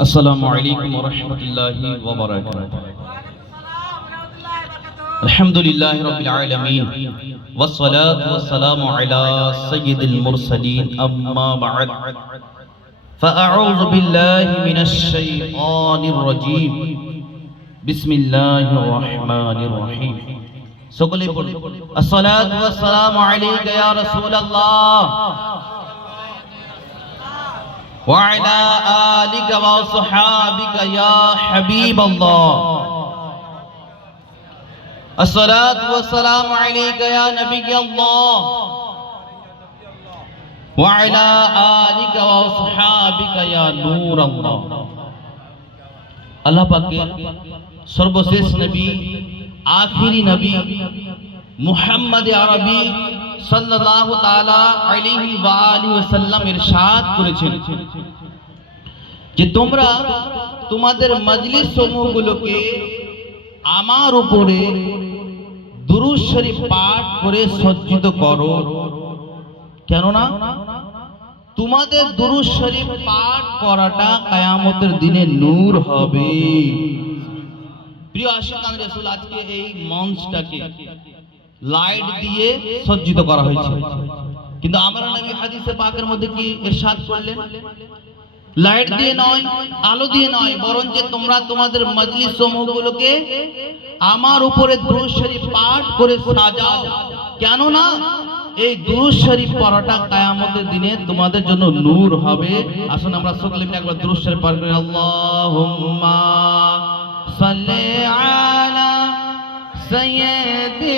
السلام عليكم ورحمة الله وبركاته. الحمد لله رب العالمين والصلاة والسلام على سيد المرسلين أما بعد فأعوذ بالله من الشيطان الرجيم بسم الله الرحمن الرحيم. الصلاة والسلام عليك يا رسول الله وعلى آلك وصحابك يا حبيب الله. الصلاة والسلام عليك يا نبي الله وعلى آلك وصحابك يا نور الله. আল্লাহ পাকের সর্বশেষ নবী আখিরি নবী মুহাম্মদ আরবি সাল্লাল্লাহু তাআলা আলাইহি ওয়া আলিহি ওয়াসাল্লাম ইরশাদ করেছেন যে তোমরা তোমাদের মজলিস সমূহগুলোকে আমার উপরে দুরূদ শরীফ পাঠ করে সজ্জিত করো, কেননা তোমাদের দুরূদ শরীফ পাঠ করাটা কিয়ামতের দিনে নূর হবে। প্রিয় আশিকান রাসূল, আজকে এই মঞ্চটাকে লাইট দিয়ে সজ্জিত করা হয়েছে, কিন্তু আমার নবী হাদিসে পাকের মধ্যে কি ইরশাদ করলেন? লাইট দিয়ে নয়, আলো দিয়ে নয়, বরঞ্চ তোমরা তোমাদের মজলিস সমূহগুলোকে আমার উপরে দুরূদ শরীফ পাঠ করে সাজাও, কেননা এই দুরূদ শরীফ পড়াটা কিয়ামতের দিনে তোমাদের জন্য নূর হবে। আসুন আমরা সকলে মিলে একবার দুরূদ শরীফ পাঠ করি। আল্লাহুম্মা সাল্লি আলা সাইয়্যিদিনা